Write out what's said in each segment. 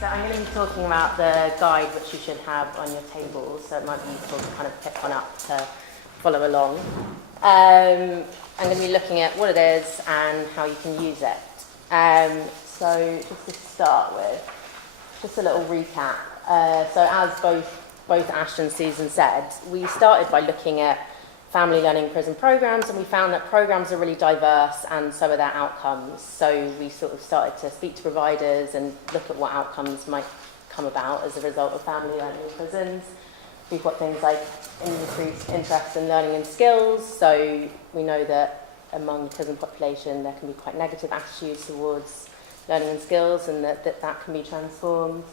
So I'm going to be talking about the guide which you should have on your table, so it might be useful to kind of pick one up to follow along. I'm going to be looking at what it is and how you can use it. So just to start with, just a little recap. So as both Ash and Susan said, we started by looking at family learning prison programs, and we found that programs are really diverse and so are their outcomes. So we sort of started to speak to providers and look at what outcomes might come about as a result of family learning in prisons. We've got things like increased interest in learning and skills. So we know that among the prison population there can be quite negative attitudes towards learning and skills, and that can be transformed.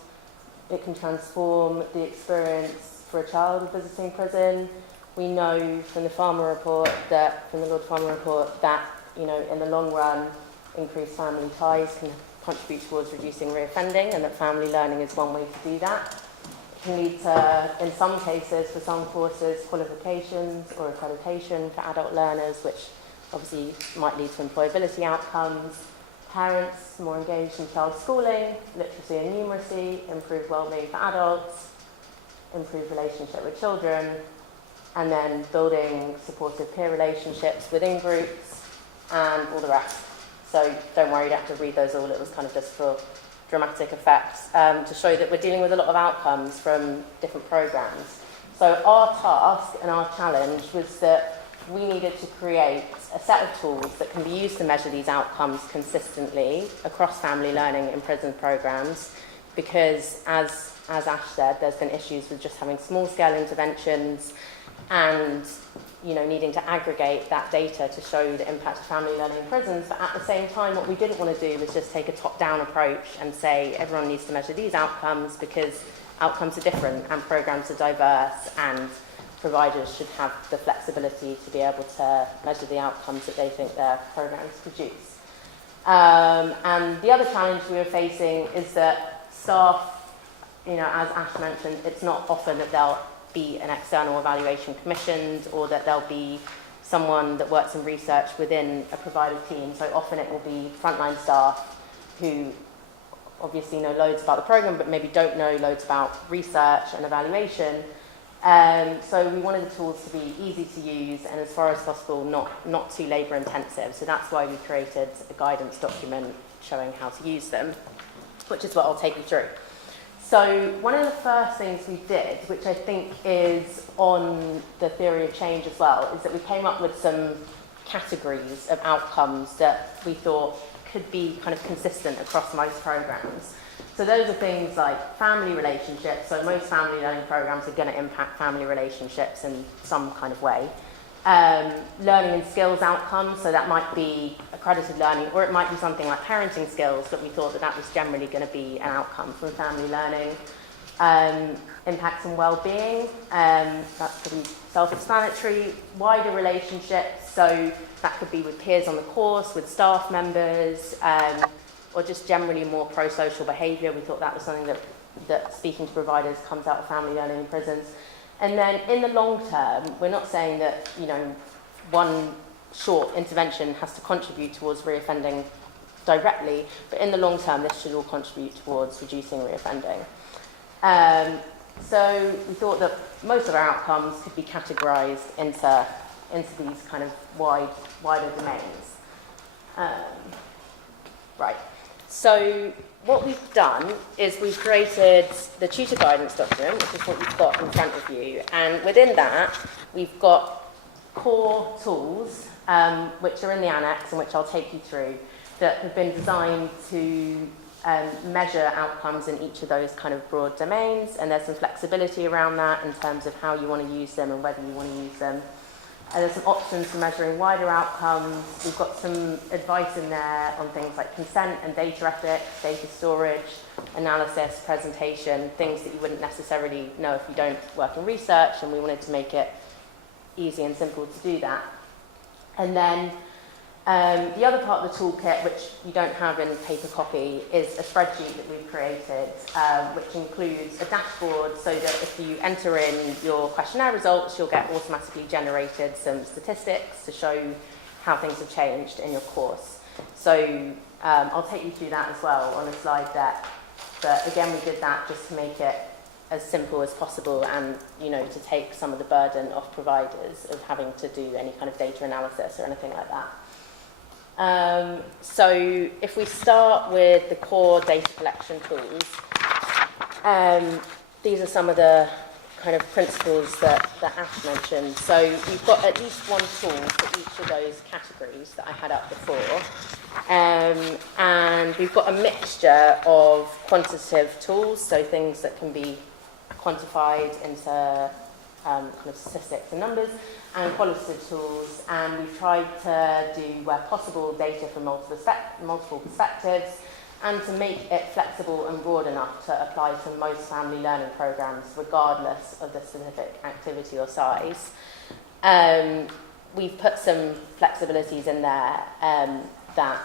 It can transform the experience for a child visiting prison. We know from the Lord Farmer report, that, you know, in the long run, increased family ties can contribute towards reducing reoffending, and that family learning is one way to do that. It can lead to, in some cases, for some courses, qualifications or accreditation for adult learners, which obviously might lead to employability outcomes. Parents more engaged in child schooling, literacy and numeracy, improved well-being for adults, improved relationship with children, and then building supportive peer relationships within groups, and all the rest. So don't worry, you don't have to read those all. It was kind of just for dramatic effect, to show that we're dealing with a lot of outcomes from different programs. So our task and our challenge was that we needed to create a set of tools that can be used to measure these outcomes consistently across family learning in prison programs, because as Ash said, there's been issues with just having small-scale interventions and, you know, needing to aggregate that data to show the impact of family learning in prisons. But at the same time, what we didn't want to do was just take a top-down approach and say everyone needs to measure these outcomes, because outcomes are different and programs are diverse, and providers should have the flexibility to be able to measure the outcomes that they think their programs produce. And the other challenge we were facing is that staff, you know, as Ash mentioned, it's not often that they'll be an external evaluation commissioned, or that there'll be someone that works in research within a provider team. So often it will be frontline staff who obviously know loads about the program, but maybe don't know loads about research and evaluation. So we wanted the tools to be easy to use and, as far as possible, not too labour intensive. So that's why we created a guidance document showing how to use them, which is what I'll take you through. So one of the first things we did, which I think is on the theory of change as well, is that we came up with some categories of outcomes that we thought could be kind of consistent across most programs. So those are things like family relationships. So most family learning programs are going to impact family relationships in some kind of way. Learning and skills outcomes, so that might be accredited learning, or it might be something like parenting skills, but we thought that was generally going to be an outcome from family learning. Impacts on well-being, that's pretty self-explanatory. Wider relationships, so that could be with peers on the course, with staff members, or just generally more pro-social behaviour. We thought that was something that speaking to providers comes out of family learning in prisons. And then in the long term, we're not saying that, you know, one short intervention has to contribute towards reoffending directly, but in the long term, this should all contribute towards reducing reoffending. So we thought that most of our outcomes could be categorised into these kind of wider domains. Right. So what we've done is we've created the tutor guidance document, which is what you've got in front of you, and within that we've got core tools, which are in the annex and which I'll take you through, that have been designed to measure outcomes in each of those kind of broad domains, and there's some flexibility around that in terms of how you want to use them and whether you want to use them. And there's some options for measuring wider outcomes. We've got some advice in there on things like consent and data ethics, data storage, analysis, presentation, things that you wouldn't necessarily know if you don't work in research, and we wanted to make it easy and simple to do that. And then the other part of the toolkit, which you don't have in paper copy, is a spreadsheet that we've created, which includes a dashboard, so that if you enter in your questionnaire results, you'll get automatically generated some statistics to show how things have changed in your course. So I'll take you through that as well on a slide deck. But again, we did that just to make it as simple as possible and, you know, to take some of the burden off providers of having to do any kind of data analysis or anything like that. So if we start with the core data collection tools, these are some of the kind of principles that Ash mentioned. So we've got at least one tool for each of those categories that I had up before. And we've got a mixture of quantitative tools, so things that can be quantified into kind of statistics and numbers, and qualitative tools. And we've tried to do, where possible, data from multiple perspectives, and to make it flexible and broad enough to apply to most family learning programs, regardless of the specific activity or size. We've put some flexibilities in there that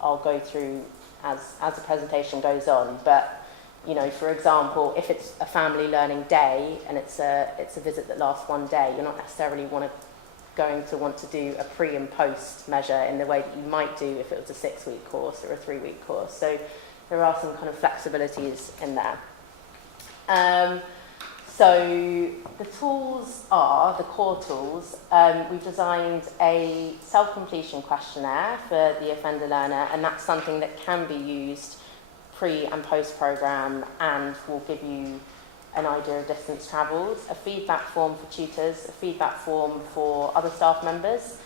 I'll go through as the presentation goes on. But, you know, for example, if it's a family learning day and it's a visit that lasts one day, you're not necessarily going to want to do a pre and post measure in the way that you might do if it was a 6-week course or a 3-week course. So there are some kind of flexibilities in there. So the tools are, the core tools, we've designed a self-completion questionnaire for the offender learner, and that's something that can be used pre and post program and will give you an idea of distance travelled, a feedback form for tutors, a feedback form for other staff members,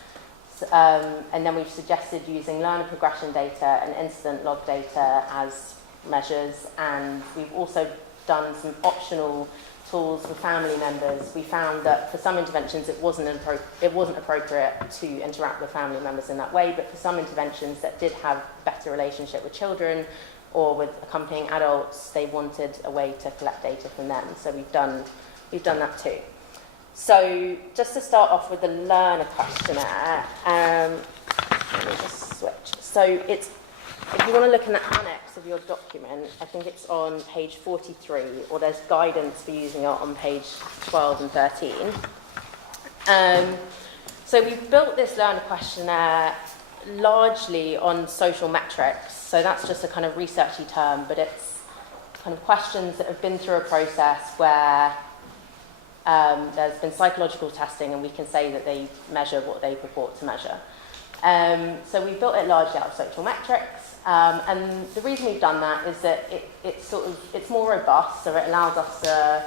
and then we've suggested using learner progression data and incident log data as measures, and we've also done some optional tools for family members. We found that for some interventions it wasn't appropriate to interact with family members in that way, but for some interventions that did have better relationship with children or with accompanying adults, they wanted a way to collect data from them. So we've done that too. So just to start off with the learner questionnaire, let me just switch. So it's, if you want to look in the annex of your document, I think it's on page 43, or there's guidance for using it on page 12 and 13. So we've built this learner questionnaire largely on social metrics. So that's just a kind of researchy term, but it's kind of questions that have been through a process where there's been psychological testing and we can say that they measure what they purport to measure. So we've built it largely out of social metrics, and the reason we've done that is that it's more robust, so it allows us to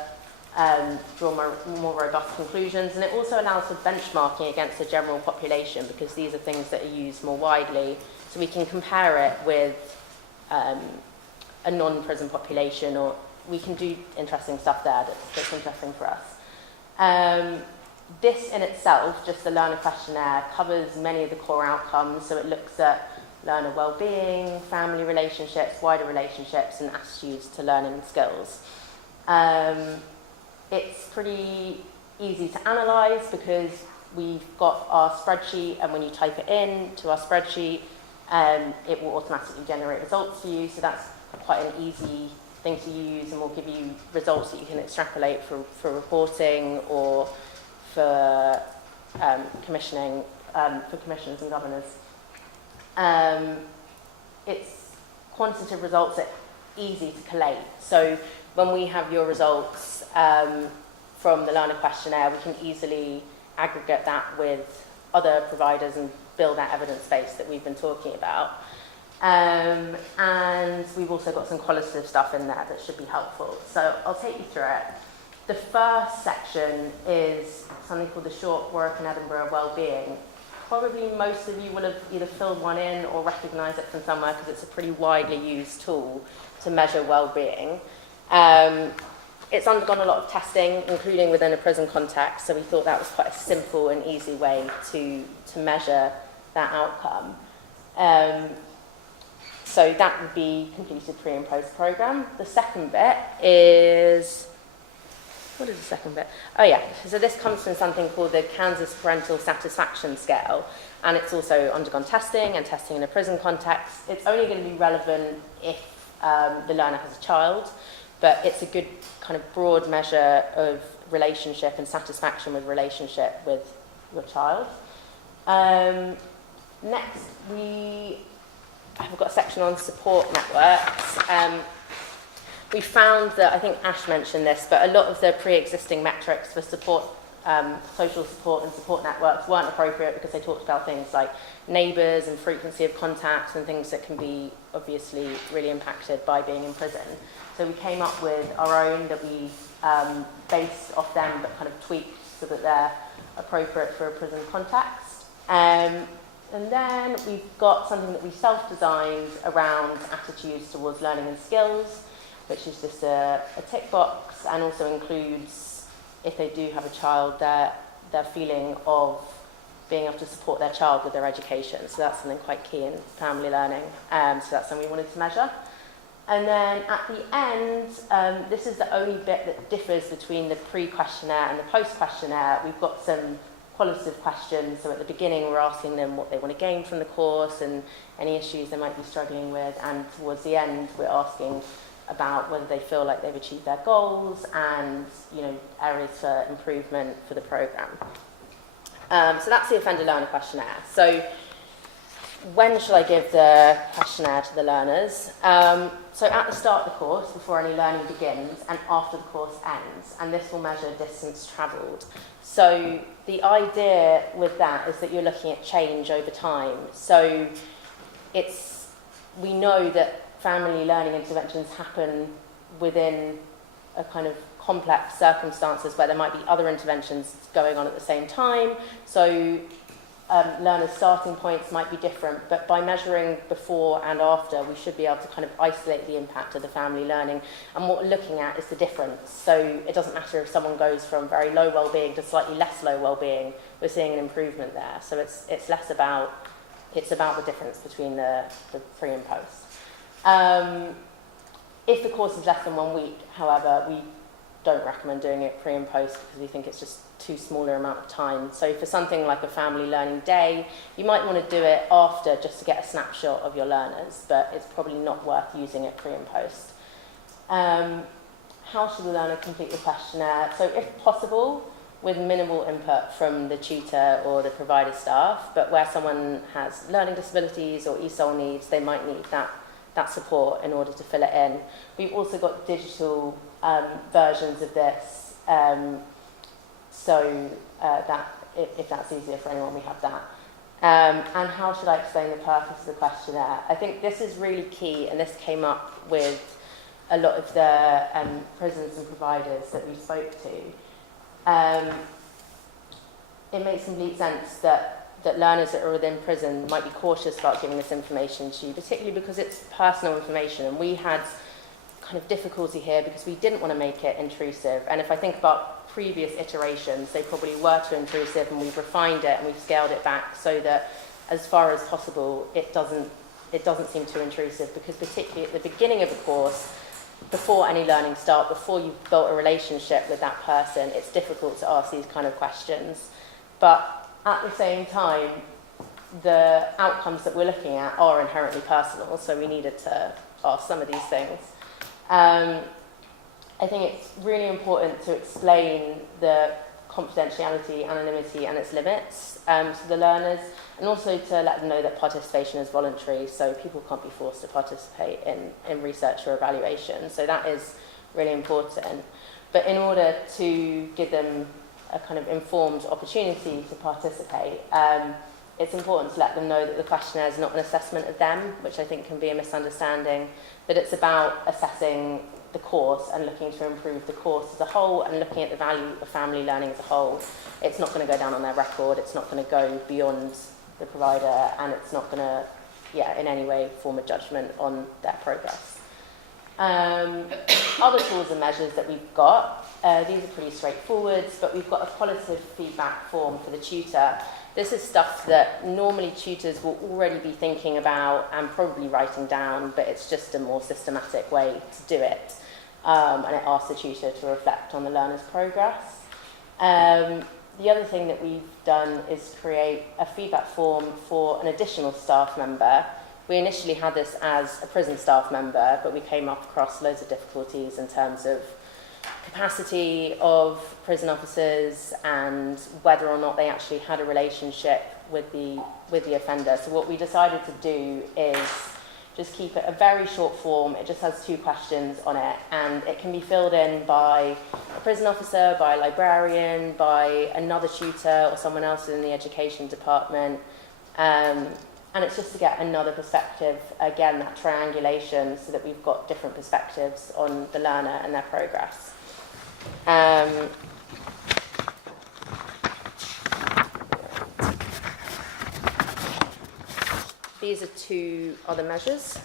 draw more robust conclusions, and it also allows for benchmarking against the general population, because these are things that are used more widely, so we can compare it with a non-prison population, or we can do interesting stuff there that's interesting for us. This in itself, just the learner questionnaire, covers many of the core outcomes, so it looks at learner well-being, family relationships, wider relationships, and attitudes to learning and skills. It's pretty easy to analyse because we've got our spreadsheet, and when you type it in to our spreadsheet, it will automatically generate results for you, so that's quite an easy thing to use, and will give you results that you can extrapolate for reporting or for commissioning, for commissioners and governors. It's quantitative results that are easy to collate. So when we have your results from the learner questionnaire, we can easily aggregate that with other providers and build that evidence base that we've been talking about. And we've also got some qualitative stuff in there that should be helpful. So I'll take you through it. The first section is something called the Short Work in Edinburgh Wellbeing. Probably most of you will have either filled one in or recognise it from somewhere, because it's a pretty widely used tool to measure well-being. It's undergone a lot of testing, including within a prison context, so we thought that was quite a simple and easy way to measure that outcome. So that would be completed pre and post programme. The second bit is, what is the second bit? Oh yeah, so this comes from something called the Kansas Parental Satisfaction Scale, and it's also undergone testing and testing in a prison context. It's only going to be relevant if the learner has a child, but it's a good kind of broad measure of relationship and satisfaction with relationship with your child. Next, we have got a section on support networks. we found that, I think Ash mentioned this, but a lot of the pre-existing metrics for support, social support and support networks weren't appropriate because they talked about things like neighbours and frequency of contacts and things that can be obviously really impacted by being in prison. So we came up with our own that we based off them but kind of tweaked so that they're appropriate for a prison context. And then we've got something that we self-designed around attitudes towards learning and skills, which is just a tick box, and also includes, if they do have a child, their feeling of being able to support their child with their education. So that's something quite key in family learning. So that's something we wanted to measure. And then at the end, this is the only bit that differs between the pre-questionnaire and the post-questionnaire. We've got some qualitative questions. So at the beginning, we're asking them what they want to gain from the course and any issues they might be struggling with. And towards the end, we're asking about whether they feel like they've achieved their goals and, you know, areas for improvement for the programme. So that's the offender learner questionnaire. So when should I give the questionnaire to the learners? So at the start of the course, before any learning begins, and after the course ends, and this will measure distance travelled. So the idea with that is that you're looking at change over time. So we know that family learning interventions happen within a kind of complex circumstances where there might be other interventions going on at the same time. So learners' starting points might be different, but by measuring before and after, we should be able to kind of isolate the impact of the family learning. And what we're looking at is the difference. So it doesn't matter if someone goes from very low well-being to slightly less low well-being, we're seeing an improvement there. So it's less about, it's about the difference between the pre and post. If the course is less than 1 week, however, we don't recommend doing it pre and post because we think it's just too smaller amount of time. So for something like a family learning day, you might want to do it after just to get a snapshot of your learners, but it's probably not worth using it pre and post. How should the learner complete the questionnaire? So if possible, with minimal input from the tutor or the provider staff, but where someone has learning disabilities or ESOL needs, they might need that support in order to fill it in. We've also got digital versions of this, so that if that's easier for anyone, we have that. And how should I explain the purpose of the questionnaire? I think this is really key, and this came up with a lot of the prisons and providers that we spoke to. It makes complete sense that learners that are within prison might be cautious about giving this information to you, particularly because it's personal information. And we had kind of difficulty here because we didn't want to make it intrusive. And if I think about previous iterations, they probably were too intrusive, and we've refined it and we've scaled it back so that as far as possible, it doesn't seem too intrusive, because particularly at the beginning of a course, before any learning start, before you've built a relationship with that person, it's difficult to ask these kind of questions. But at the same time, the outcomes that we're looking at are inherently personal, so we needed to ask some of these things. I think it's really important to explain the confidentiality, anonymity, and its limits to the learners, and also to let them know that participation is voluntary, so people can't be forced to participate in research or evaluation. So that is really important. But in order to give them a kind of informed opportunity to participate, it's important to let them know that the questionnaire is not an assessment of them, which I think can be a misunderstanding, that it's about assessing the course and looking to improve the course as a whole and looking at the value of family learning as a whole. It's not going to go down on their record, it's not going to go beyond the provider, and it's not going to, in any way form a judgment on their progress. Other tools and measures that we've got, these are pretty straightforward, but we've got a qualitative feedback form for the tutor. This is stuff that normally tutors will already be thinking about and probably writing down, but it's just a more systematic way to do it. And it asks the tutor to reflect on the learner's progress. The other thing that we've done is create a feedback form for an additional staff member. We initially had this as a prison staff member, but we came up across loads of difficulties in terms of capacity of prison officers and whether or not they actually had a relationship with the offender. So what we decided to do is just keep it a very short form. It just has 2 questions on it, and it can be filled in by a prison officer, by a librarian, by another tutor or someone else in the education department. And it's just to get another perspective, again, that triangulation, so that we've got different perspectives on the learner and their progress. These are 2 other measures.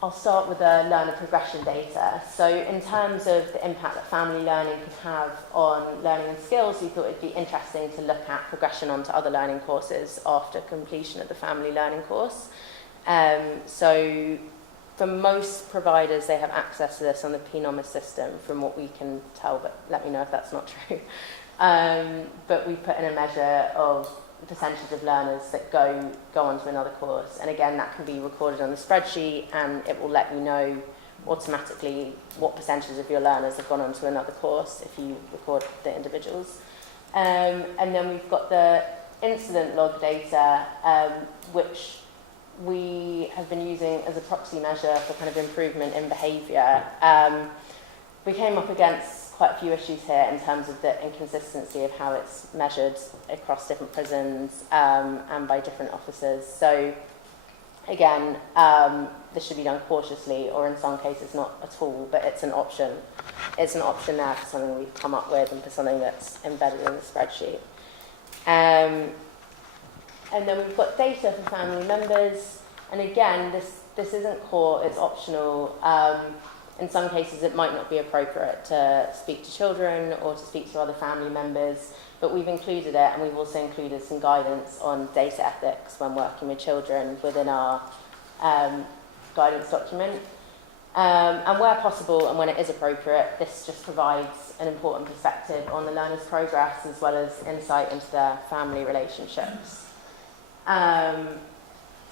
I'll start with the learner progression data. So in terms of the impact that family learning could have on learning and skills, we thought it'd be interesting to look at progression onto other learning courses after completion of the family learning course. So for most providers, they have access to this on the PNOMIS system, from what we can tell, but let me know if that's not true. But we put in a measure of the percentage of learners that go on to another course. And again, that can be recorded on the spreadsheet, and it will let you know automatically what percentage of your learners have gone on to another course if you record the individuals. And then we've got the incident log data, which we have been using as a proxy measure for kind of improvement in behaviour. We came up against quite a few issues here in terms of the inconsistency of how it's measured across different prisons and by different officers. So again, this should be done cautiously, or in some cases not at all, but it's an option. It's an option there for something we've come up with and for something that's embedded in the spreadsheet. And then we've got data for family members, and again, this isn't core, it's optional. In some cases, it might not be appropriate to speak to children or to speak to other family members, but we've included it, and we've also included some guidance on data ethics when working with children within our guidance document. And where possible and when it is appropriate, this just provides an important perspective on the learner's progress, as well as insight into their family relationships.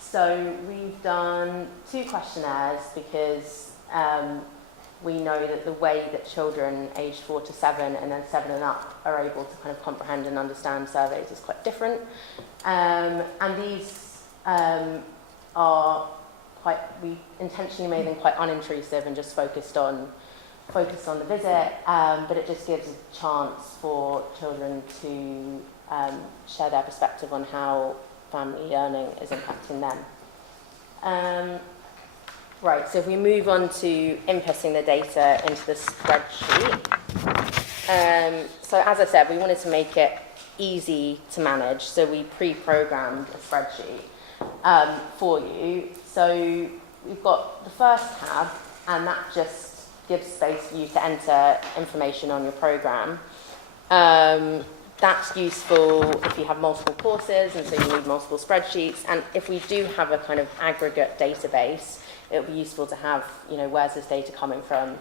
So we've done 2 questionnaires because we know that the way that children aged 4 to 7 and then 7 and up are able to kind of comprehend and understand surveys is quite different. And these are quite, we intentionally made them quite unintrusive and just focused on the visit, but it just gives a chance for children to share their perspective on how family learning is impacting them. Right, so if we move on to inputting the data into the spreadsheet. So as I said, we wanted to make it easy to manage, so we pre-programmed a spreadsheet for you. So we've got the first tab, and that just gives space for you to enter information on your program. That's useful if you have multiple courses, and so you need multiple spreadsheets. And if we do have a kind of aggregate database, it would be useful to have, where's this data coming from?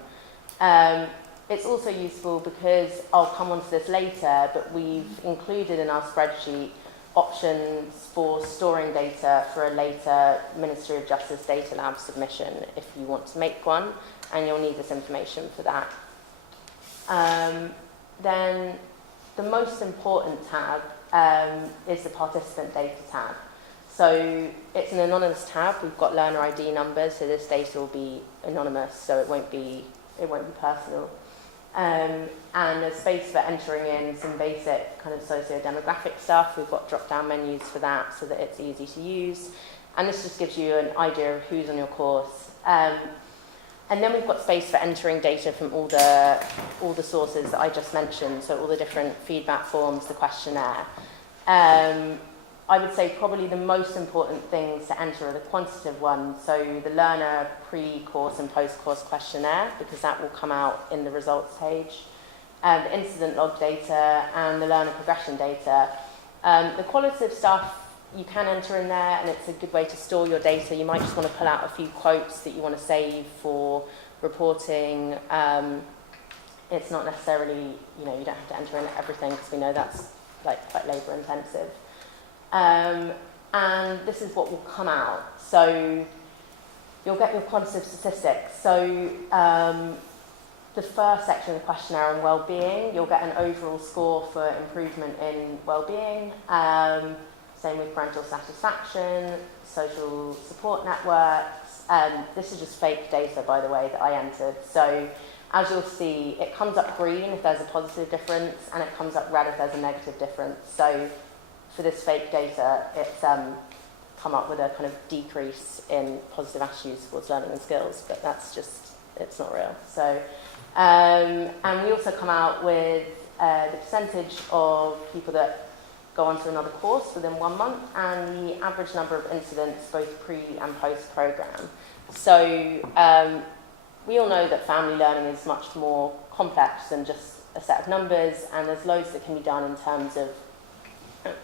It's also useful because, I'll come on to this later, but we've included in our spreadsheet options for storing data for a later Ministry of Justice Data Lab submission if you want to make one, and you'll need this information for that. Then the most important tab is the participant data tab. So it's an anonymous tab. We've got learner ID numbers, so this data will be anonymous, so it won't be personal. And there's space for entering in some basic kind of socio-demographic stuff. We've got drop-down menus for that so that it's easy to use. And this just gives you an idea of who's on your course. And then we've got space for entering data from all the sources that I just mentioned, so all the different feedback forms, the questionnaire. I would say probably the most important things to enter are the quantitative ones, so the learner pre-course and post-course questionnaire, because that will come out in the results page, the incident log data, and the learner progression data. The qualitative stuff you can enter in there, and it's a good way to store your data. You might just want to pull out a few quotes that you want to save for reporting. It's not necessarily, you don't have to enter in everything, because we know that's quite labour intensive. And this is what will come out. So you'll get your quantitative statistics. So the first section of the questionnaire on well-being, you'll get an overall score for improvement in well-being. Same with parental satisfaction, social support networks. This is just fake data, by the way, that I entered. So as you'll see, it comes up green if there's a positive difference, and it comes up red if there's a negative difference. So for this fake data, it's come up with a kind of decrease in positive attitudes towards learning and skills, but that's just, it's not real. So, and we also come out with the percentage of people that go on to another course within 1 month, and the average number of incidents both pre and post program. So we all know that family learning is much more complex than just a set of numbers, and there's loads that can be done in terms of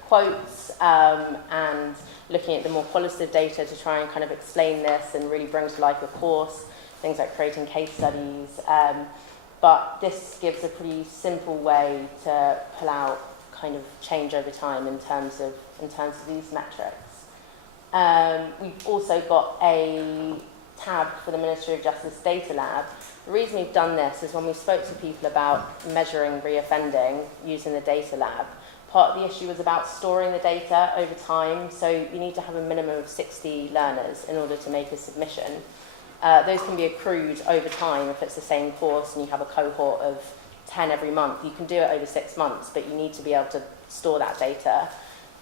quotes and looking at the more qualitative data to try and kind of explain this and really bring to life a course, things like creating case studies. But this gives a pretty simple way to pull out kind of change over time in terms of these metrics. We've also got a tab for the Ministry of Justice Data Lab. The reason we've done this is when we spoke to people about measuring reoffending using the Data Lab, part of the issue was about storing the data over time. So you need to have a minimum of 60 learners in order to make a submission. Those can be accrued over time if it's the same course and you have a cohort of 10 every month. You can do it over 6 months, but you need to be able to store that data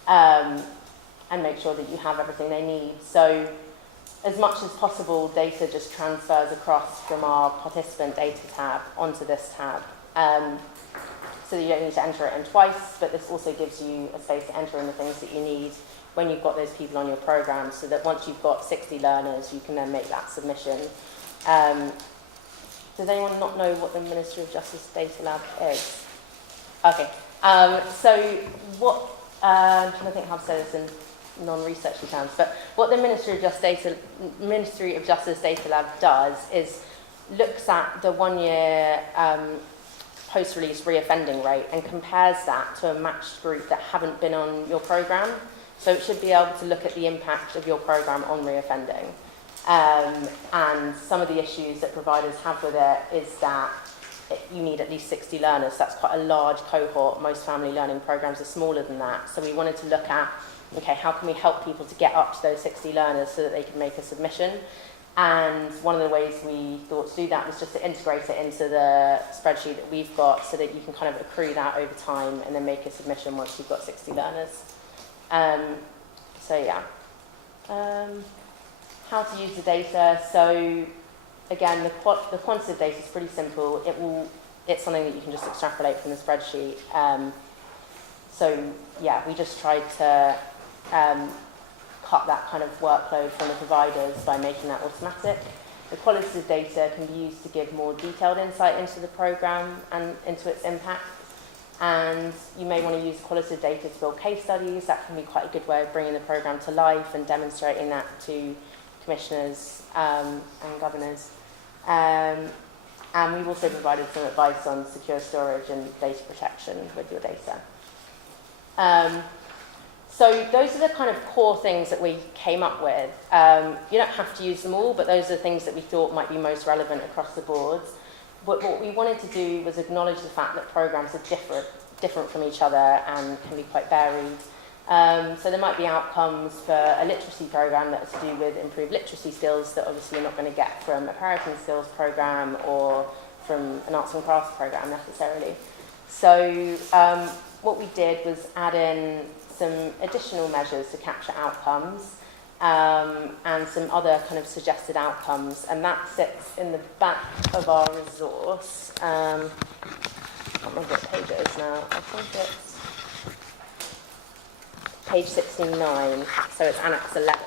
and make sure that you have everything they need. So as much as possible, data just transfers across from our participant data tab onto this tab. So that you don't need to enter it in twice, but this also gives you a space to enter in the things that you need when you've got those people on your program, so that once you've got 60 learners, you can then make that submission. Does anyone not know what the Ministry of Justice Data Lab is? Okay, so what, I'm trying to think how to say this in non-researchy terms, but what the Ministry of Justice Data Lab does is looks at the 1 year post-release reoffending rate and compares that to a matched group that haven't been on your program. So it should be able to look at the impact of your program on reoffending. And some of the issues that providers have with it is that you need at least 60 learners. That's quite a large cohort. Most family learning programs are smaller than that. So we wanted to look at, okay, how can we help people to get up to those 60 learners so that they can make a submission? And one of the ways we thought to do that was just to integrate it into the spreadsheet that we've got so that you can kind of accrue that over time and then make a submission once you've got 60 learners. So yeah. How to use the data. So again, the quantitative data is pretty simple. It's something that you can just extrapolate from the spreadsheet. So yeah, we just tried to cut that kind of workload from the providers by making that automatic. The qualitative data can be used to give more detailed insight into the program and into its impact. And you may want to use qualitative data to build case studies. That can be quite a good way of bringing the program to life and demonstrating that to commissioners and governors. And we've also provided some advice on secure storage and data protection with your data. So those are the kind of core things that we came up with. You don't have to use them all, but those are the things that we thought might be most relevant across the board. But what we wanted to do was acknowledge the fact that programs are different from each other and can be quite varied. So there might be outcomes for a literacy program that is to do with improved literacy skills that obviously you're not going to get from a parenting skills program or from an arts and crafts program necessarily. So what we did was add in some additional measures to capture outcomes and some other kind of suggested outcomes, and that sits in the back of our resource. I can't remember what page it is now. I think it's page 69, so it's Annex 11.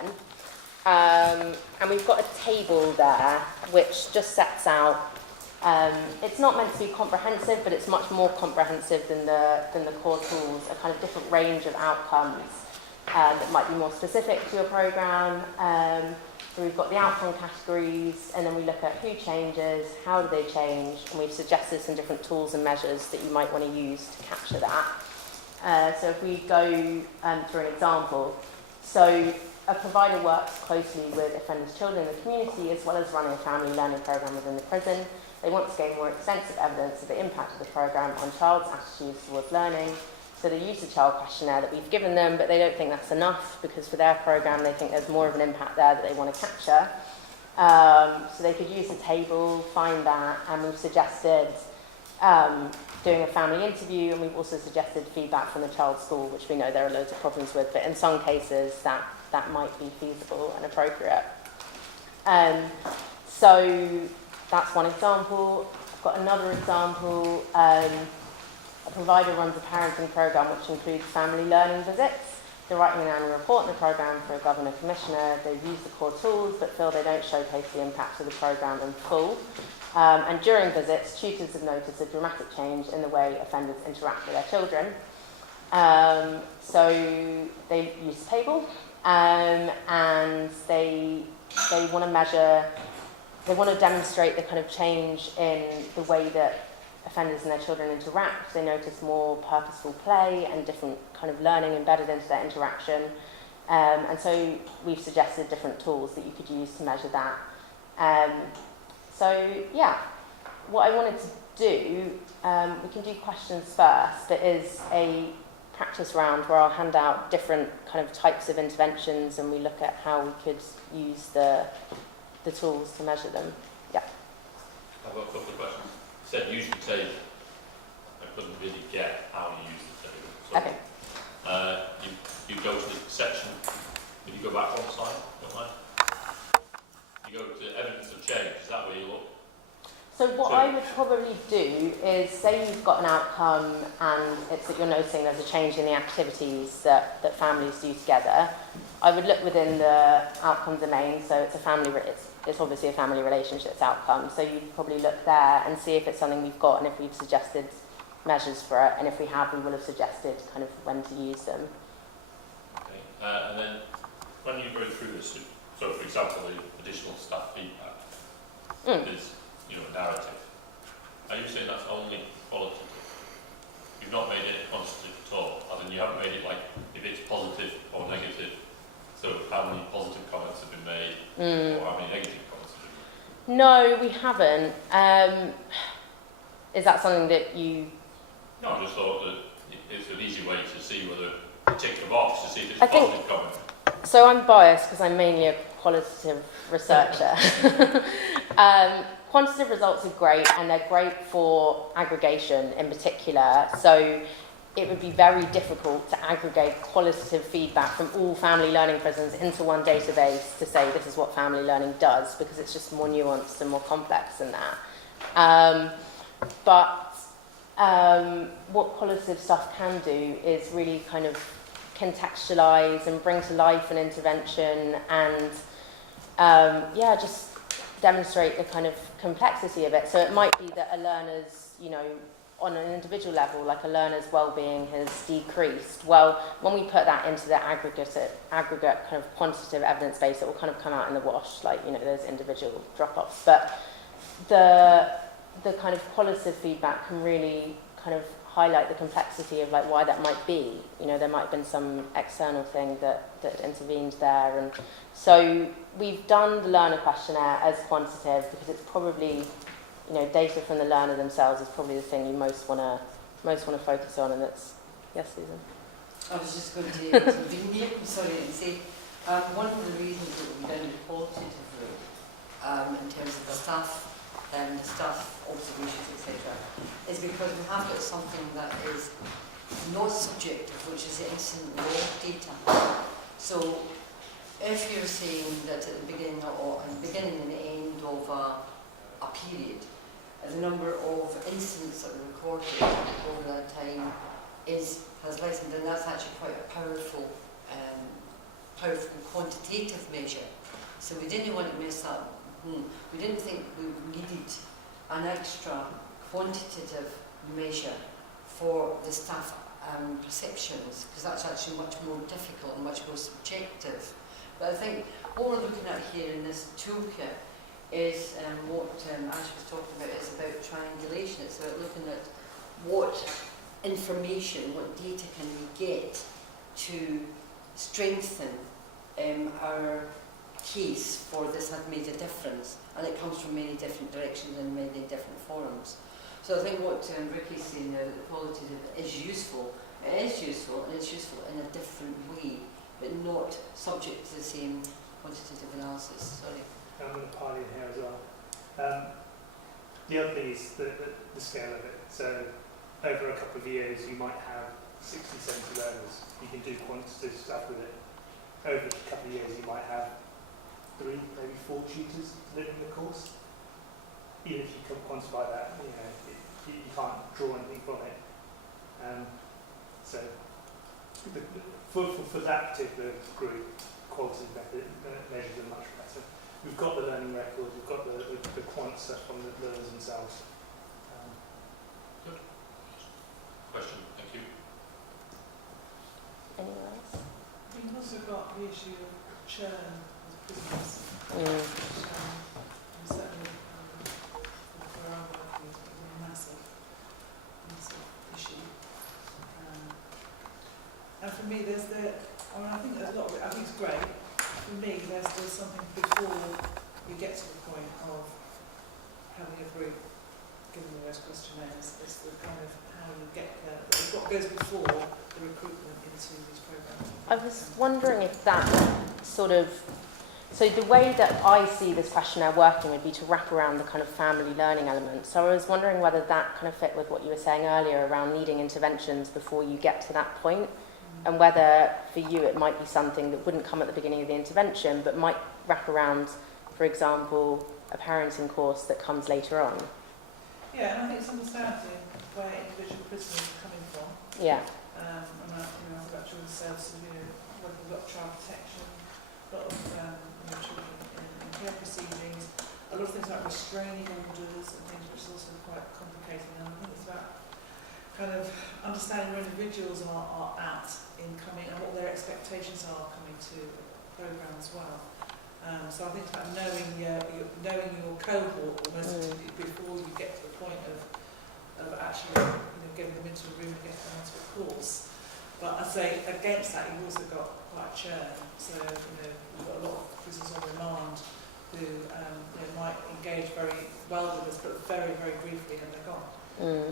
And we've got a table there which just sets out, it's not meant to be comprehensive, but it's much more comprehensive than the core tools, a kind of different range of outcomes that might be more specific to your program. So we've got the outcome categories, and then we look at who changes, how do they change, and we've suggested some different tools and measures that you might want to use to capture that. So if we go through an example, so a provider works closely with offenders' children in the community as well as running a family learning program within the prison. They want to gain more extensive evidence of the impact of the program on child's attitudes towards learning. So the use of child questionnaire that we've given them, but they don't think that's enough because for their programme they think there's more of an impact there that they want to capture. So they could use the table, find that, and we've suggested doing a family interview, and we've also suggested feedback from the child's school, which we know there are loads of problems with, but in some cases that might be feasible and appropriate. So that's one example. I've got another example. A provider runs a parenting programme which includes family learning visits. They're writing an annual report on the programme for a governor commissioner. They've used the core tools but feel they don't showcase the impact of the programme in full. And during visits, tutors have noticed a dramatic change in the way offenders interact with their children. So they use a table and they want to measure, they want to demonstrate the kind of change in the way that offenders and their children interact. They notice more purposeful play and different kind of learning embedded into their interaction. And so we've suggested different tools that you could use to measure that. So yeah, what I wanted to do, we can do questions first, but is a practice round where I'll hand out different kind of types of interventions and we look at how we could use the tools to measure them. Yeah. I've got a couple of questions. You said use the table. I couldn't really get how you use the table. So, okay. You go to the section, will you go back one slide, don't mind? You go to evidence of change, is that where you look? So what I would probably do is, say you've got an outcome and it's that you're noticing there's a change in the activities that families do together. I would look within the outcome domain, so it's obviously a family relationships outcome, so you'd probably look there and see if it's something we've got and if we've suggested measures for it, and if we have, we will have suggested kind of when to use them. Okay, and then when you go through this, so for example, the additional staff feedback is, a narrative. Are you saying that's only qualitative? You've not made it quantitative at all, as in you haven't made it like if it's positive or negative, so how many positive comments have been made or how many negative comments have been made? No, we haven't. Is that something that you... No, I just thought that it's an easy way to see whether you tick the box to see if it's a positive comment. So I'm biased because I'm mainly a qualitative researcher. Quantitative results are great, and they're great for aggregation in particular. So it would be very difficult to aggregate qualitative feedback from all family learning prisons into one database to say this is what family learning does, because it's just more nuanced and more complex than that. But what qualitative stuff can do is really kind of contextualize and bring to life an intervention and just demonstrate the kind of complexity of it. So it might be that a learner's, on an individual level, like a learner's well-being has decreased. Well, when we put that into the aggregate kind of quantitative evidence base, it will kind of come out in the wash, like, there's individual drop-offs. But the kind of qualitative feedback can really kind of highlight the complexity of like why that might be. There might have been some external thing that intervened there, and so we've done the learner questionnaire as quantitative because it's probably, data from the learner themselves is probably the thing you most want to focus on, and that's yes, Susan. I was just going to intervene. Sorry, and say one of the reasons that we've done the qualitative route in terms of the staff observations, etc., is because we have got something that is not subjective, which is the incident log data. So if you're saying that at the beginning and the end of a period, the number of incidents that are recorded over that time has lessened, and that's actually quite a powerful quantitative measure. So we didn't want to mess up. We didn't think we needed an extra quantitative measure for the staff perceptions, because that's actually much more difficult and much more subjective. But I think what we're looking at here in this toolkit is what Ash was talking about, is about triangulation. It's about looking at what information, what data can we get to strengthen our case for this had made a difference, and it comes from many different directions and many different forums. So I think what Ricky's saying now, that the qualitative is useful, It is useful, and it's useful in a different way, but not subject to the same quantitative analysis. Sorry. I'm going to pile in here as well. The other thing is the scale of it. So over a couple of years, you might have 60, 70 learners. You can do quantitative stuff with it. Over a couple of years, you might have 3, maybe 4 tutors living the course. Even if you can quantify that, you can't draw anything from it. So for that particular group, quality measures are much better. We've got the learning records, we've got the quant stuff from the learners themselves. Good. Question, thank you. Anyone else? We've also got the issue of churn with prisoners. Certainly, where I'm working, it's been a massive issue. And for me, I think there's a lot of it, I think it's great. For me, there's still something before you get to the point of having a group, giving you those questionnaires. It's the kind of how you get there. It's what goes before the recruitment into these programs. I was wondering if that so the way that I see this questionnaire working would be to wrap around the kind of family learning element. So I was wondering whether that kind of fit with what you were saying earlier around needing interventions before you get to that point, and whether for you it might be something that wouldn't come at the beginning of the intervention but might wrap around, for example, a parenting course that comes later on. Yeah, and I think it's understanding where individual prisoners are coming from. Yeah. I've got children's services, where we've got child protection, a lot of children in care proceedings, a lot of things like restraining orders and things, which is also quite complicated. And I think it's about kind of understanding where individuals are at in coming and what their expectations are coming to a programme as well. So I think it's about knowing your cohort almost before you get to the point of actually getting them into a room and getting them onto a course. But I say against that, you've also got quite a churn. So we've got a lot of prisoners on remand who might engage very well with us, but very, very briefly, and they're gone. And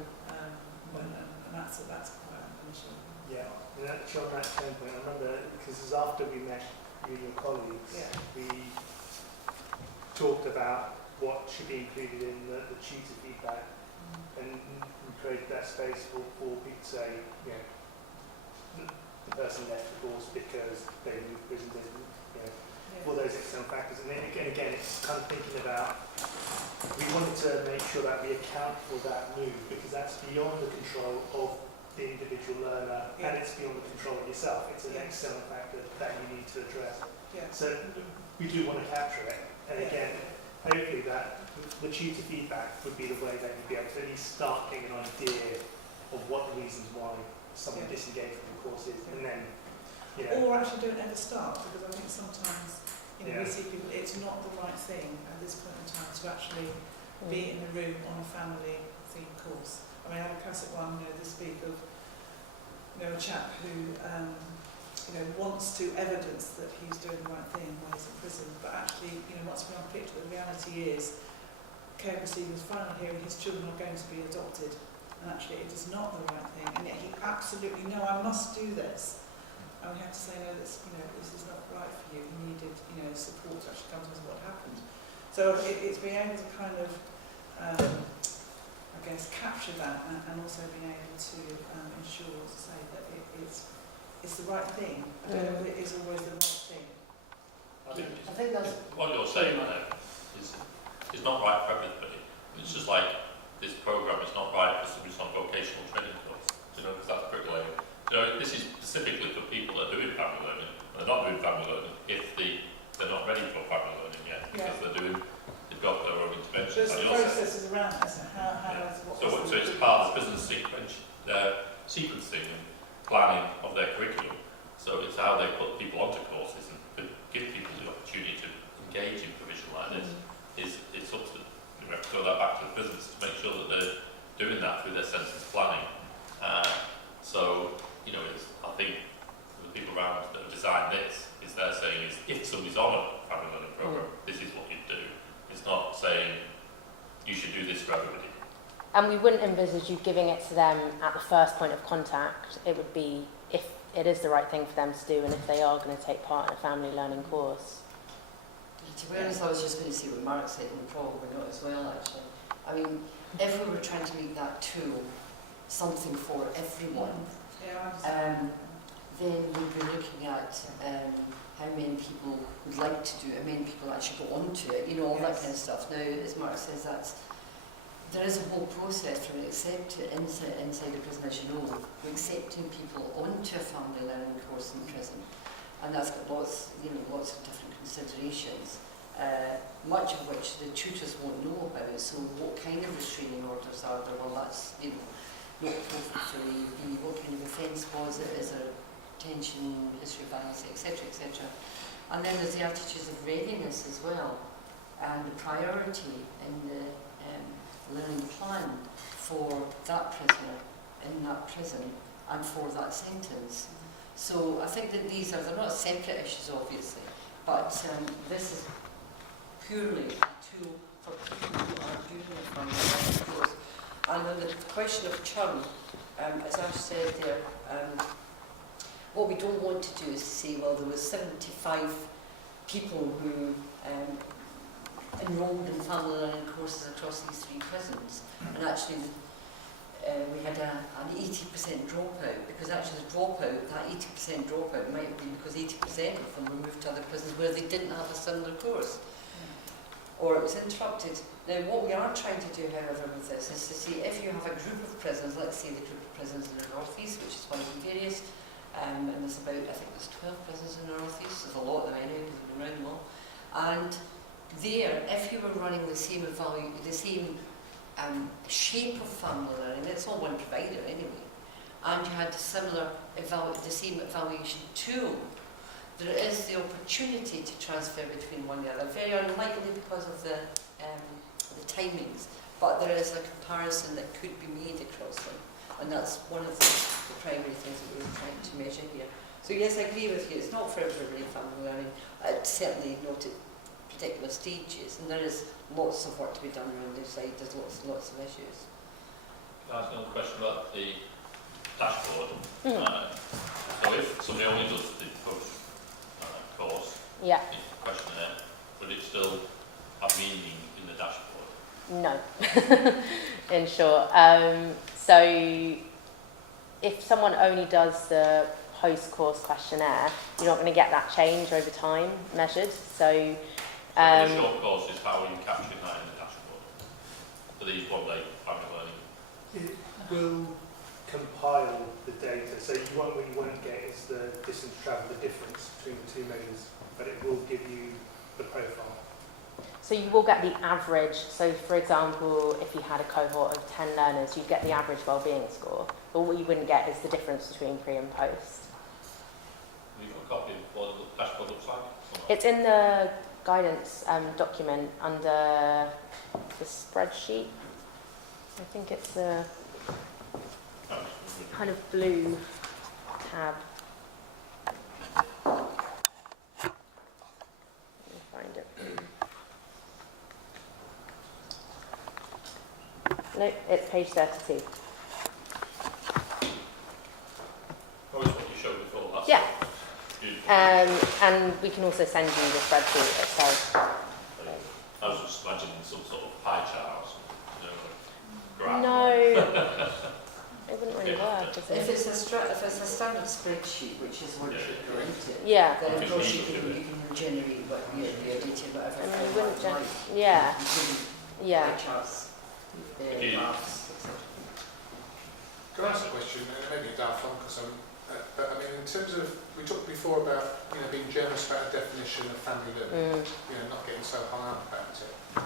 that's quite an issue. Yeah, and actually on that same point, I remember, because it was after we met you and your colleagues, we talked about what should be included in the tutor feedback, and we created that space for people to say, the person left the course because they moved prison, for those external factors. And then again, it's kind of thinking about, we wanted to make sure that we account for that move, because that's beyond the control of the individual learner, and it's beyond the control of yourself. It's an external factor that you need to address. So we do want to capture it, and again, hopefully that the tutor feedback would be the way that you'd be able to at least start getting an idea of what the reasons why someone disengaged from the course is, and then or actually don't ever start, because I think sometimes we see people, it's not the right thing at this point in time to actually be in the room on a family themed course. I had a classic one this week of a chap who wants to evidence that he's doing the right thing while he's in prison, but actually wants to be unpicked. The reality is care proceedings finally hearing his children are going to be adopted, and actually it is not the right thing, and yet he absolutely I must do this. And we have to say, no, this is not right for you. You needed, support to actually come to us what happened. So it's being able to kind of, capture that, and also being able to ensure, to say that it's the right thing. I don't know if it is always the right thing. I think that's what you're saying there is not right for everybody. It's just like this programme is not right for somebody who's on vocational training course, because that's bricklaying. This is specifically for people that are doing family learning. They're not doing family learning if they're not ready for family learning yet, because they've got their own interventions. There's the processes around that, so so it's part of the business sequencing and planning of their curriculum. So it's how they put people onto courses and give people the opportunity to engage in provision like this. Is up to the And we wouldn't envisage you giving it to them at the first point of contact. It would be if it is the right thing for them to do and if they are going to take part in a family learning course. To be honest, I was just going to say what Mark said, and probably not as well, actually. I mean, if we were trying to make that tool something for everyone, then we'd be looking at how many people would like to do it, how many people actually go onto it, you know, all that kind of stuff. Now, as Mark says, there is a whole process from inside the prison, as you know, we're accepting people onto a family learning course in prison, and that's got lots of different considerations, much of which the tutors won't know about. So, what kind of restraining orders are there? Well, that's not appropriate for the EB. What kind of offence was it? Is there tension, history of violence, etc., etc. And then there's the attitudes of readiness as well, and the priority in the learning plan for that prisoner in that prison and for that sentence. So I think that they're not separate issues, obviously, but this is purely a tool for people who are doing it from the course. And on the question of churn, as Ash said there, what we don't want to do is to say, well, there was 75 people who enrolled in family learning courses across these 3 prisons, and actually we had an 80% dropout, because actually the dropout, that 80% dropout might have been because 80% of them were moved to other prisons where they didn't have a similar course, or it was interrupted. Now, what we are trying to do, however, with this is to see if you have a group of prisons, let's say the group of prisons in the North East, which is one of the various, and there's about, I think there's 12 prisons in the North East, there's a lot that I know because I've been around them all, and there, if you were running the same shape of family learning, it's all one provider anyway, and you had the same evaluation tool, there is the opportunity to transfer between one and the other. Very unlikely because of the timings, but there is a comparison that could be made across them, and that's one of the primary things that we're trying to measure here. So yes, I agree with you, it's not for everybody family learning, certainly not at particular stages, and there is lots of work to be done around this side. There's lots of issues. Can I ask another question about the dashboard? So if somebody only does the post course, the questionnaire, would it still have meaning in the dashboard? No, in short. So if someone only does the post-course questionnaire, you're not going to get that change over time measured. So the short course is how are you capturing that in the dashboard for these one-day family learning? It will compile the data, so what you won't get is the distance travel, the difference between the 2 measures, but it will give you the profile. So you will get the average. So for example, if you had a cohort of 10 learners, you'd get the average wellbeing score, but what you wouldn't get is the difference between pre and post. Have you got a copy of what the dashboard looks like? It's in the guidance document under the spreadsheet. I think it's the kind of blue tab. Let me find it. No, it's page 32. That was what you showed before last Yeah. time. And we can also send you the spreadsheet itself. I was just imagining some sort of pie chart or something, graph. No, it wouldn't really work, does If it? it's a standard spreadsheet, which is what should go into it, Yeah. then of course you can generate what the data, whatever. I mean, we format wouldn't you like, yeah, including yeah. pie charts, graphs, etc. Can I ask a question? Maybe a daft one, but I mean, in terms of, we talked before about being generous about a definition of family living, not getting so hung up about it.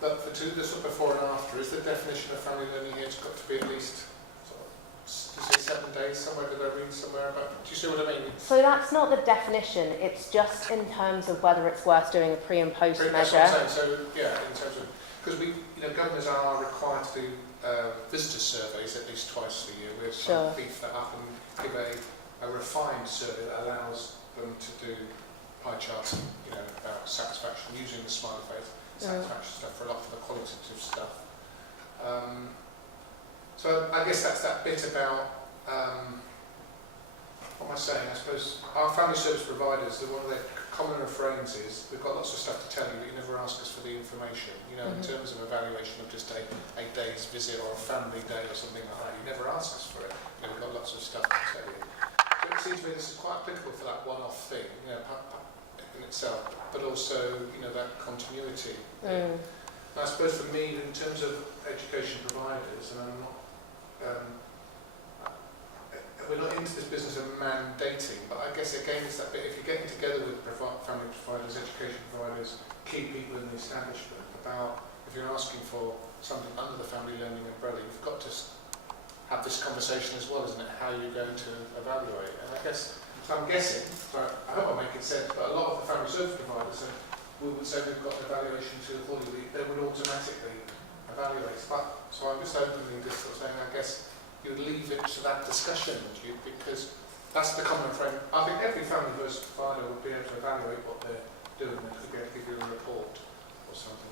But for the sort of before and after, is the definition of family learning here got to be at least sort of, to say 7 days somewhere? Did I read somewhere about? Do you see what I mean? So that's not the definition. It's just in terms of whether it's worth doing a pre and post That's measure. what I'm saying. So yeah, in terms of, because governors are required to do visitor surveys at least twice a year. We're trying to beef that up and give a refined survey that allows them to do pie charts, about satisfaction using the smiley face, satisfaction stuff for a lot of the qualitative stuff. So I guess that's that bit about, what am I saying? I suppose our family service providers, one of their common refrains is, we've got lots of stuff to tell you, but you never ask us for the information. You know, in terms of evaluation of just a day's visit or a family day or something like that, you never ask us for it. You know, we've got lots of stuff to tell you. So it seems to me this is quite applicable for that one-off thing, you know, in itself, but also, you know, that continuity. And I suppose for me, in terms of education providers, and I'm not, we're not into this business of mandating, but I guess again it's that bit, if you're getting together with family providers, education providers, key people in the establishment, about if you're asking for something under the family learning umbrella, you've got to have this conversation as well, isn't it, how you're going to evaluate. And I guess, so I'm guessing, I hope I'm making sense, but a lot of the family service providers, we would say we've got an evaluation tool for you, they would automatically evaluate. But, so I'm just opening this sort of saying, I guess you would leave it to that discussion, would you? Because that's the common frame. I think every family service provider would be able to evaluate what they're doing and could be able to give you a report or something.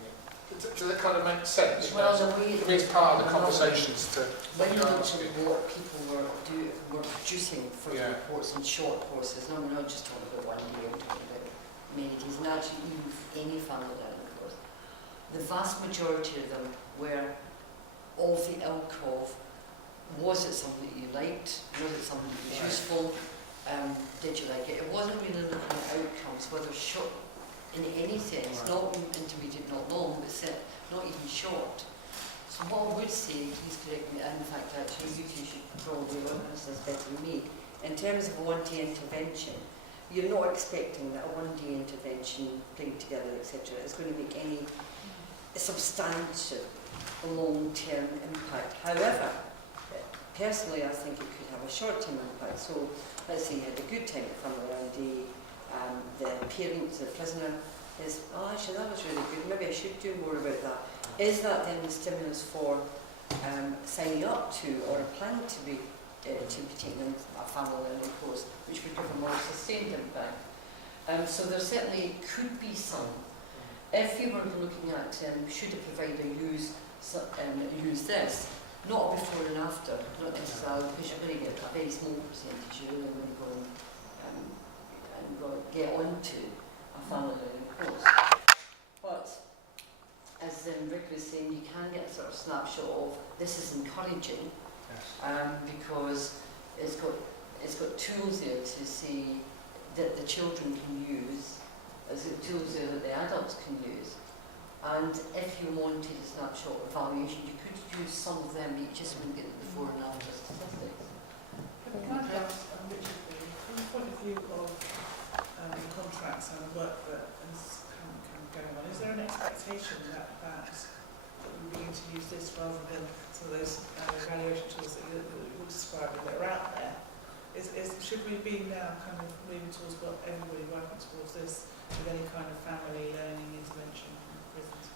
Does that kind of make sense? Well, So, the way for me, it's part of the conversations to when you look ask at you. what people were producing for the reports in short courses, no, we're not just talking about 1 day, we're talking about many days, and actually even any family learning course. The vast majority of them were of the ilk of, was it something that you liked? Was it something that was useful? Did you like it? It wasn't really looking at outcomes, whether short in any sense, not intermediate, not long, but not even short. So what I would say, please correct me, and in fact actually you two should probably organise this better than me, in terms of a one-day intervention, you're not expecting that a one-day intervention, playing together, etc., is going to make any substantial long-term impact. However, personally I think it could have a short-term impact. So let's say you had a good time at family around day, the parents, the prisoner is, oh actually that was really good, maybe I should do more about that. Is that then the stimulus for signing up to or a plan to be taking a family learning course, which would give a more sustained impact? So there certainly could be some. If you were looking at should a provider use this, not a before and after, not necessarily, because you're going to get a very small percentage really when you go and get onto a family learning course. But as Rick was saying, you can get a sort of snapshot of this is encouraging, because it's got tools there to see that the children can use, as tools there that the adults can use. And if you wanted a snapshot of evaluation, you could use some of them, but you just wouldn't get the before and after statistics. Can I ask, Richard, from the point of view of the contracts and the work that is going on, is there an expectation that we begin to use this rather than some of those evaluation tools that you're describing that are out there? Should we be now kind of moving towards what everybody working towards this with any kind of family learning intervention in prisons?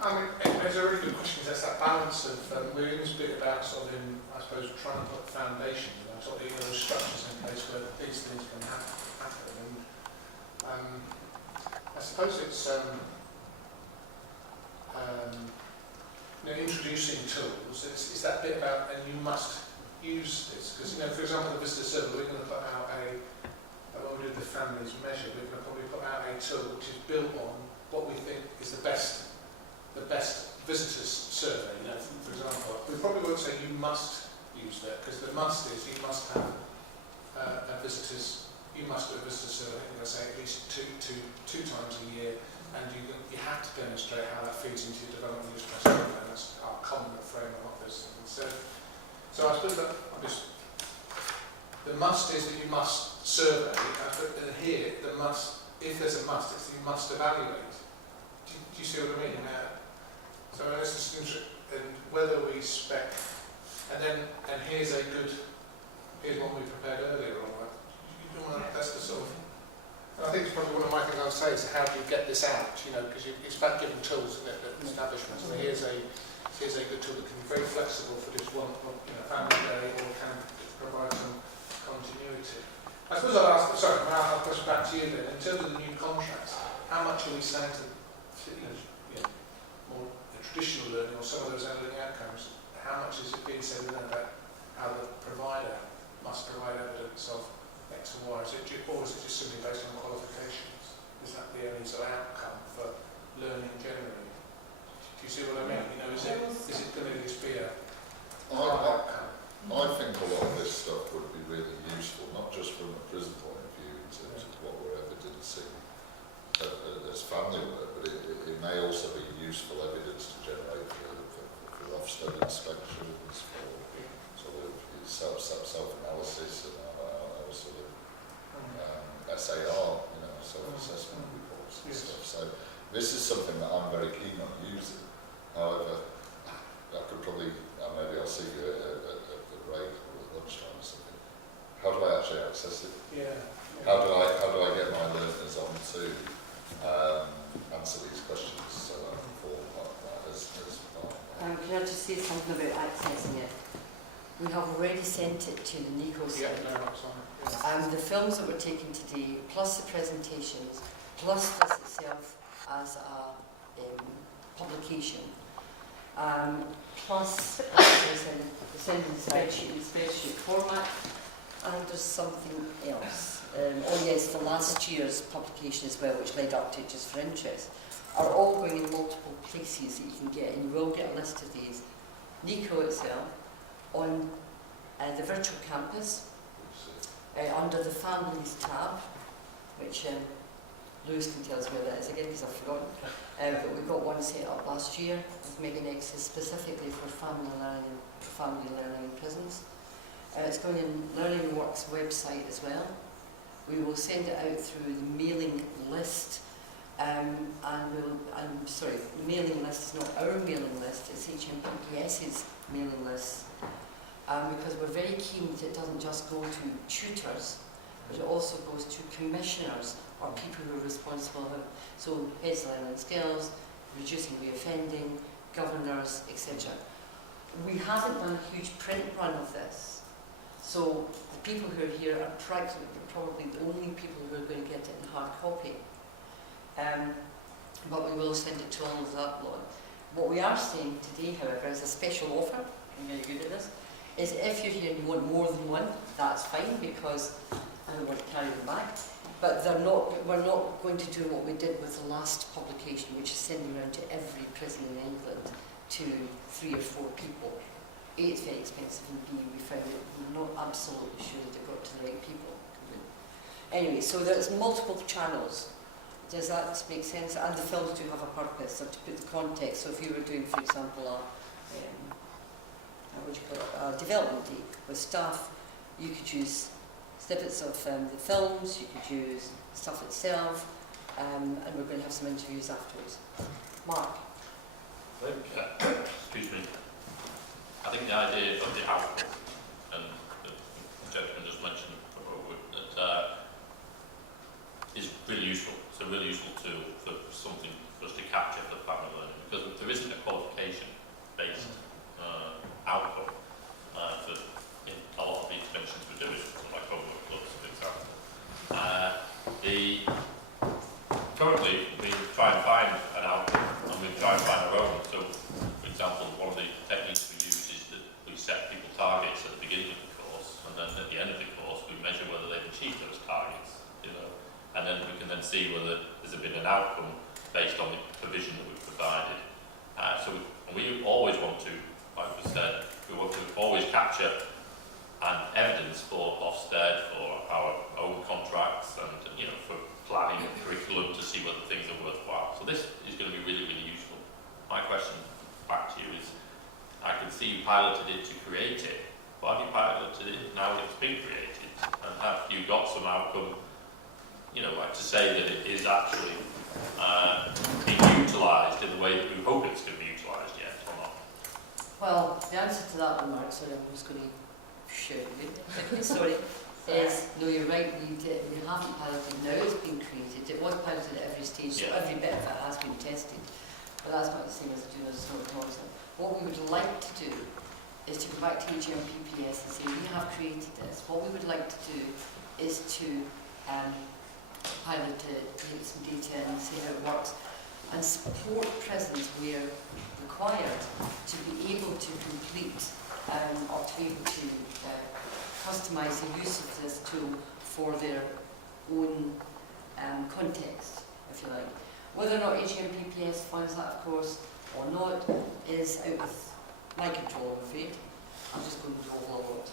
I mean, it's a really good question, because that's that balance of, we're in this bit about sort of, I suppose, trying to put the foundation, sort of those structures in place where these things can happen. And I suppose it's introducing tools. It's that bit about, and you must use this, because for example, the visitor survey, we're going to put out when we do the families measure, we're going to probably put out a tool which is built on what we think is the best visitors survey. For example, we probably won't say you must use that, because the must is you must have you must do a visitor survey. I'm going to say at least two times a year, and you have to demonstrate how that feeds into your development use criteria, and that's our common frame of those things. So I suppose that the must is that you must survey, and here the must, if there's a must, it's that you must evaluate. Do you see what I mean? So this is interesting, and whether we spec, and here's one we prepared earlier on. That's the sort of, and I think it's probably one of my things I would say is how do you get this out? Because it's about giving tools, isn't it, at establishments. And here's a good tool that can be very flexible for just one family day, or can provide some continuity. I suppose I'll push back to you then. In terms of the new contracts, how much are we saying to more traditional learning or some of those learning outcomes, how much is it being said in there about how the provider must provide evidence of X and Y? Or is it just simply based on qualifications? Is that the only sort of outcome for learning generally? Do you see what I mean? You know, is it going to just be a outcome? I think a lot of this stuff would be really useful, not just from a prison point of view in terms of what we're evidencing as family work, but it may also be useful evidence to generate for Ofsted inspections, for sort of self-analysis and our sort of SAR, you know, self-assessment reports and stuff. So this is something that I'm very keen on using. However, I could probably, maybe I'll see you at the break or at lunchtime or something. How do I actually access it? Yeah. How do I get my learners on to answer these questions so that I can fall as part? Can I just say something about accessing it? We have already sent it to the NICO site. Yeah, no, that's fine. Yeah. The films that we're taking today, plus the presentations, plus this itself as a publication, plus it's in the spreadsheet format, and there's something else. Oh yes, the last year's publication as well, which led up to Just for Interest, are all going in multiple places that you can get, and you will get a list of these. NICO itself, on the virtual campus, under the Families tab, which Lewis can tell us where that is again because I've forgotten, but we got one set up last year with Megan Nexus specifically for family learning in prisons. It's going in Learning Works website as well. We will send it out through the mailing list, the mailing list is not our mailing list, it's HMPPS's mailing list, because we're very keen that it doesn't just go to tutors, but it also goes to commissioners or people who are responsible, so heads of learning skills, reducing reoffending, governors, etc. We haven't done a huge print run of this, so the people who are here are practically probably the only people who are going to get it in hard copy. But we will send it to all of that lot. What we are saying today, however, is a special offer, I'm very good at this, is if you're here and you want more than one, that's fine, because I don't want to carry them back. But we're not going to do what we did with the last publication, which is sending around to every prison in England to 3 or 4 people. A, it's very expensive, and B, we found that we're not absolutely sure that it got to the right people. Anyway, so there's multiple channels. Does that make sense? And the films do have a purpose, so to put the context. So if you were doing, for example, a development day with staff, you could use snippets of the films, you could use stuff itself, and we're going to have some interviews afterwards. Mark? I think, excuse me, I think the idea of the output, and the gentleman just mentioned that is really useful. It's a really useful tool for something for us to capture for family learning, because there isn't a qualification-based output for a lot of the interventions we're doing, like homework clubs, for example. Currently, we try and find an output, and we try and find our own. So, for example, one of the techniques we use is that we set people targets at the beginning of the course, and then at the end of the course, we measure whether they've achieved those targets. And then we can then see whether there's been an outcome based on the provision that we've provided. We always want to, like we said, we want to always capture evidence for Ofsted, for our own contracts, and for planning and curriculum to see whether things are worthwhile. So this is going to be really, really useful. My question back to you is, I can see you piloted it to create it, but have you piloted it now that it's been created? And have you got some outcome, like to say that it is actually being utilised in the way that we hope it's going to be utilised yet, or not? Well, the answer to that one, Mark, sorry, I'm just going to show you, sorry, is, no, you're right, we haven't piloted, now it's been created. It was piloted at every stage, so every bit of it has been tested, but that's not the same as doing a sort of concept. What we would like to do is to go back to HMPPS and say, we have created this. What we would like to do is to pilot it, get some data and see how it works. and support prisons where required to be able to complete or to be able to customise the use of this tool for their own context, if you like. Whether or not HMPPS funds that, of course, or not, is out of my control, I'm afraid. I'm just going to do all of it.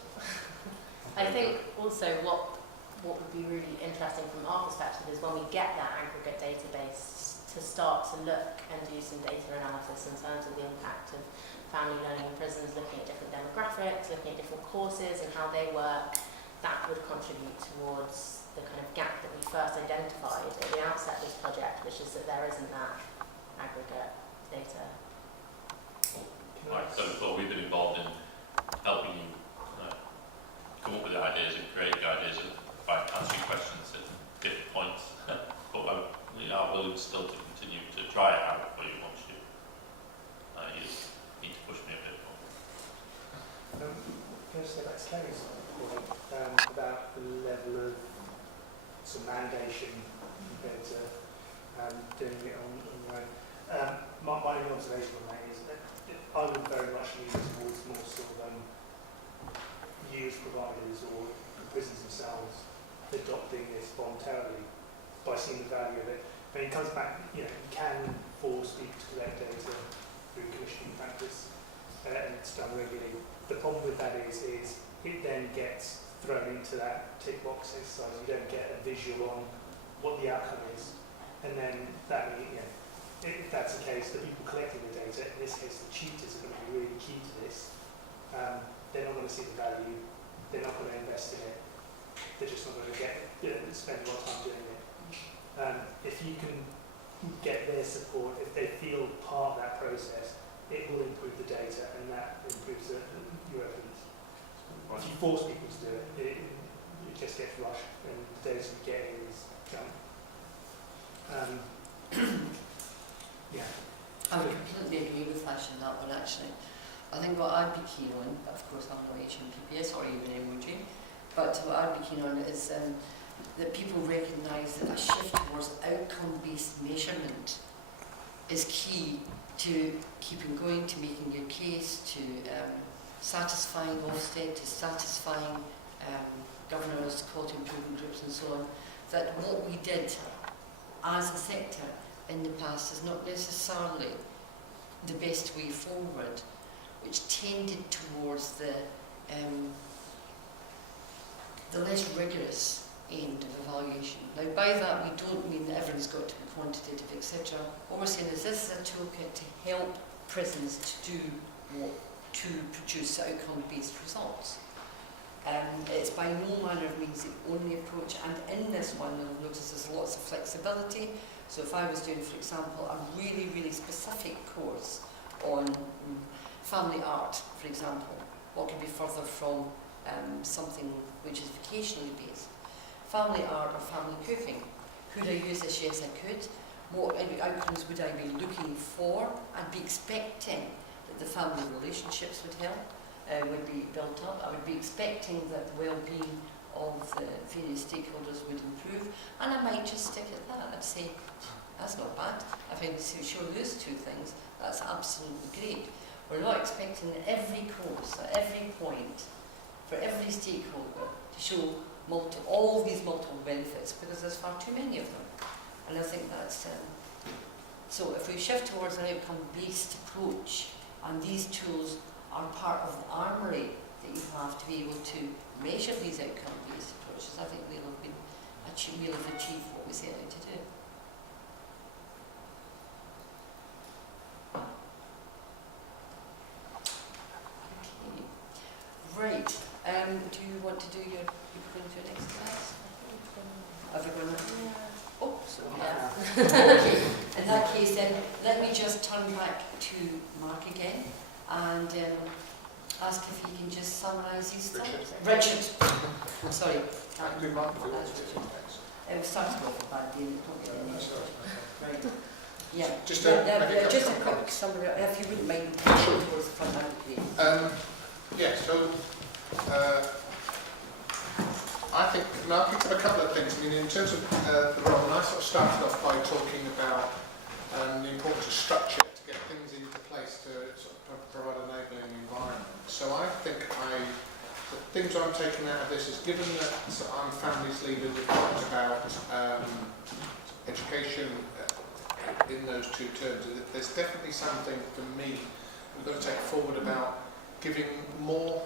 I think also what would be really interesting from our perspective is when we get that aggregate database to start to look and do some data analysis in terms of the impact of family learning in prisons, looking at different demographics, looking at different courses and how they work. That would contribute towards the kind of gap that we first identified at the outset of this project, which is that there isn't that aggregate data. Like I said before, we've been involved in helping you come up with the ideas and create the ideas by answering questions at different points. But we are willing still to continue to try it out for you once you just need to push me a bit more. Can I just go back to Kerry's point about the level of some mandation compared to doing it on your own? My only observation on that is that I would very much lean towards more sort of youth providers or the prisons themselves adopting this voluntarily by seeing the value of it. I mean, it comes back, you can force people to collect data through commissioning practice and it's done regularly. The problem with that is it then gets thrown into that tick box exercise. You don't get a visual on what the outcome is. And then that means, if that's the case, the people collecting the data, in this case the tutors are going to be really key to this. They're not going to see the value, they're not going to invest in it, they're just not going to spend a lot of time doing it. If you can get their support, if they feel part of that process, it will improve the data and that improves your evidence. If you force people to do it, it just gets rushed and the data you get is junk. Yeah. I would completely agree with Ash on that one, actually. I think what I'd be keen on, of course I'm not HMPPS or even emoji, but what I'd be keen on is that people recognise that a shift towards outcome-based measurement is key to keeping going, to making your case, to satisfying Ofsted, to satisfying governors, quality improvement groups and so on, that what we did as a sector in the past is not necessarily the best way forward, which tended towards the less rigorous end of evaluation. Now by that we don't mean that everyone's got to be quantitative, etc. What we're saying is this is a toolkit to help prisons to produce outcome-based results. It's by no manner of means the only approach, and in this one you'll notice there's lots of flexibility. So if I was doing, for example, a really, really specific course on family art, for example, what could be further from something which is vocationally based? Family art or family cooking. Could I use this? Yes, I could. What outcomes would I be looking for? I'd be expecting that the family relationships would help, would be built up. I would be expecting that the well-being of the various stakeholders would improve, and I might just stick at that. I'd say, that's not bad. If I can show those two things, that's absolutely great. We're not expecting every course, at every point, for every stakeholder to show all these multiple benefits, because there's far too many of them. And I think that's, so if we shift towards an outcome-based approach, and these tools are part of the armoury that you have to be able to measure these outcome-based approaches, I think we'll have achieved what we set out to do. Okay. Right. Do you want to do your going to your next class? Have you gone? Oh, so yeah. In that case, then let me just turn back to Mark again and ask if he can just summarise these things. Richard. Sorry. Do Mark do It was starting off with bad being right. Yeah. Just a quick summary, if you wouldn't mind towards the front, that would be great. Yeah, so I think I picked up a couple of things. I mean, in terms of the role, and I sort of started off by talking about and the importance of structure to get things into place to sort of provide an enabling environment. So I think the things I'm taking out of this is, given that I'm families leader, we've talked about education in those two terms, there's definitely something for me we've got to take forward about giving more,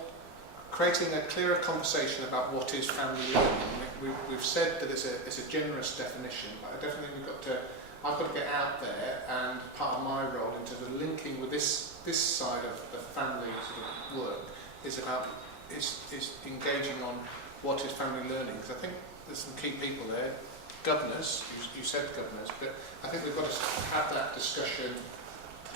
creating a clearer conversation about what is family learning. We've said that it's a generous definition, but I definitely I've got to get out there, and part of my role into the linking with this side of the family sort of work is engaging on what is family learning, because I think there's some key people there. Governors, you said governors, but I think we've got to have that discussion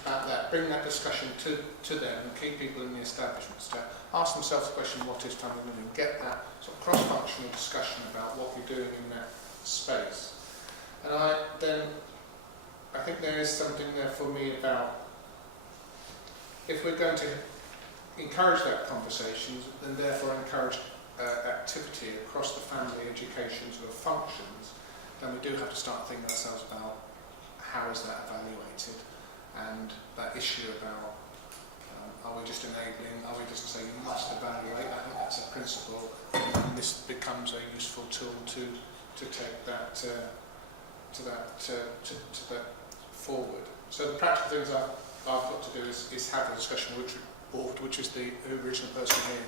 about that, bring that discussion to them, and key people in the establishments to ask themselves the question, what is family learning? Get that sort of cross-functional discussion about what we're doing in that space. And I think there is something there for me about, if we're going to encourage that conversation, then therefore encourage activity across the family education sort of functions, then we do have to start thinking ourselves about how is that evaluated, and that issue about are we just enabling, are we just saying you must evaluate? I think that's a principle, and this becomes a useful tool to take that forward. So the practical things I've got to do is have a discussion with which is the original person here.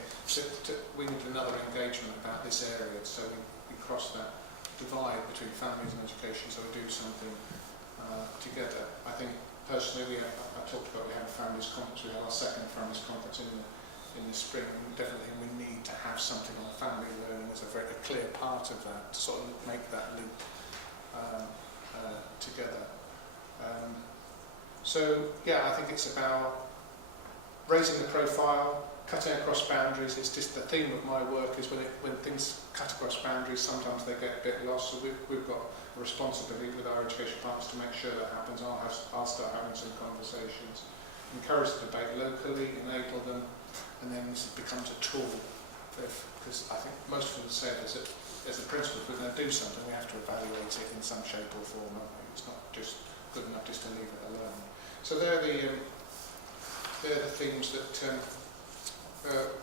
We need another engagement about this area, so we cross that divide between families and education, so we do something together. I think personally, I talked about, we had a families conference, we had our second families conference in the spring, and definitely we need to have something on family learning as a very clear part of that, to sort of make that loop together. So yeah, I think it's about raising the profile, cutting across boundaries. It's just the theme of my work is when things cut across boundaries, sometimes they get a bit lost. So we've got a responsibility with our education partners to make sure that happens. I'll start having some conversations, encourage the debate locally, enable them, and then this becomes a tool. Because I think most of them say as a principle, if we're going to do something, we have to evaluate it in some shape or form. It's not just good enough just to leave it alone. So they're the themes that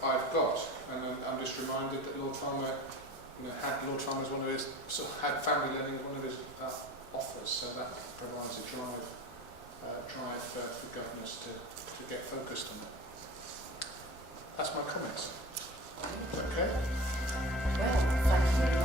I've got, and I'm just reminded that Lord Farmer, Lord Farmer's one of his had family learning as one of his offers, so that provides a drive for governors to get focused on it. That's my comments. Okay. Well, thank you very